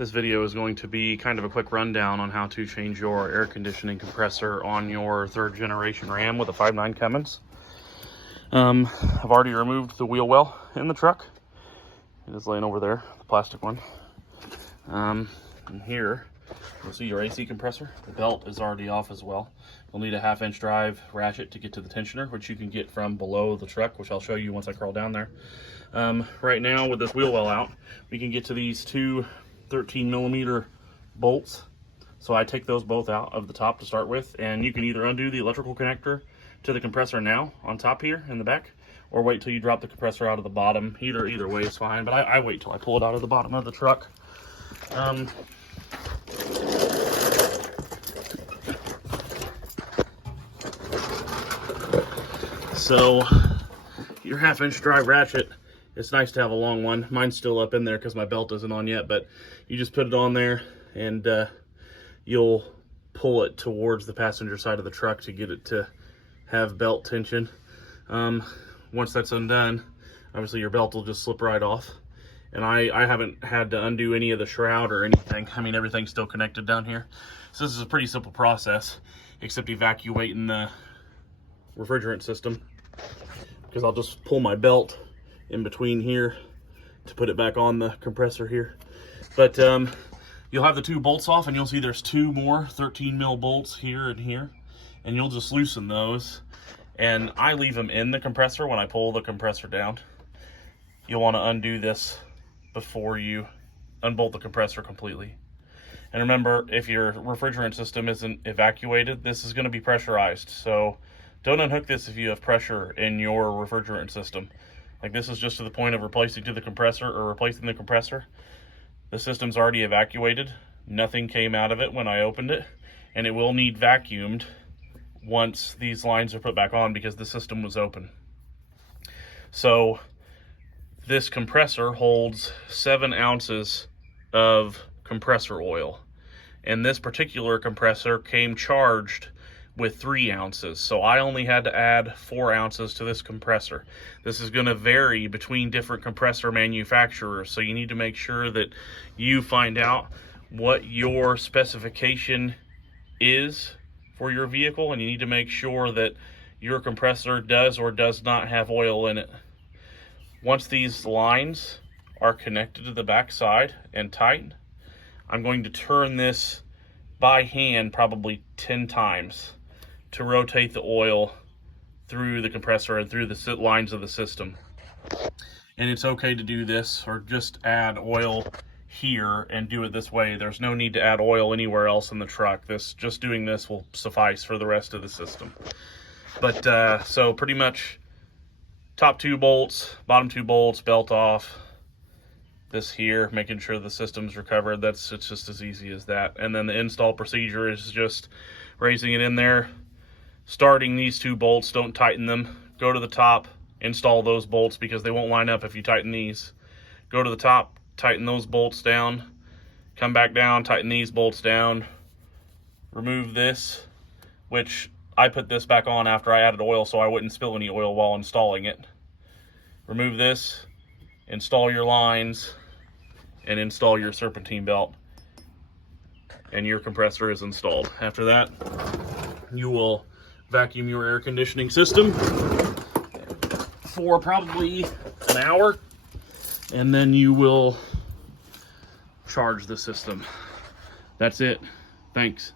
This video is going to be kind of a quick rundown on how to change your air conditioning compressor on your 3rd generation Ram with a 5.9 Cummins. I've already removed the wheel well in the truck. It is laying over there, the plastic one. And here, you'll see your AC compressor. The belt is already off as well. You'll need a 1/2-inch drive ratchet to get to the tensioner, which you can get from below the truck, which I'll show you once I crawl down there. Right now, with this wheel well out, we can get to these two 13mm bolts. So I take those both out of the top to start with, and you can either undo the electrical connector to the compressor now on top here in the back, or wait till you drop the compressor out of the bottom. Either way is fine, but I wait till I pull it out of the bottom of the truck. So your 1/2-inch drive ratchet, it's nice to have a long one. Mine's still up in there because my belt isn't on yet, but you just put it on there and you'll pull it towards the passenger side of the truck to get it to have belt tension. Once that's undone, obviously your belt will just slip right off. And I haven't had to undo any of the shroud or anything. I mean, everything's still connected down here. So this is a pretty simple process, except evacuating the refrigerant system, because I'll just pull my belt in between here to put it back on the compressor here. But you'll have the 2 bolts off, and you'll see there's 2 more 13mm bolts here and here, and you'll just loosen those. And I leave them in the compressor when I pull the compressor down. You'll want to undo this before you unbolt the compressor completely. And remember, if your refrigerant system isn't evacuated, this is going to be pressurized. So don't unhook this if you have pressure in your refrigerant system. Like, this is just to the point of replacing to the compressor or replacing the compressor. The system's already evacuated. Nothing came out of it when I opened it, and it will need vacuumed once these lines are put back on because the system was open. So this compressor holds 7 ounces of compressor oil, and this particular compressor came charged with 3 ounces. So I only had to add 4 ounces to this compressor. This is going to vary between different compressor manufacturers, so you need to make sure that you find out what your specification is for your vehicle, and you need to make sure that your compressor does or does not have oil in it. Once these lines are connected to the back side and tightened, I'm going to turn this by hand probably 10 times to rotate the oil through the compressor and through the lines of the system. And it's okay to do this, or just add oil here and do it this way. There's no need to add oil anywhere else in the truck. Just doing this will suffice for the rest of the system. But so pretty much top 2 bolts, bottom 2 bolts, belt off. This here, making sure the system's recovered. It's just as easy as that. And then the install procedure is just raising it in there, starting these 2 bolts. Don't tighten them. Go to the top, install those bolts because they won't line up if you tighten these. Go to the top, tighten those bolts down, come back down, tighten these bolts down, remove this, which I put this back on after I added oil so I wouldn't spill any oil while installing it. Remove this, install your lines, and install your serpentine belt, and your compressor is installed. After that, you will vacuum your air conditioning system for probably an hour, and then you will charge the system. That's it. Thanks.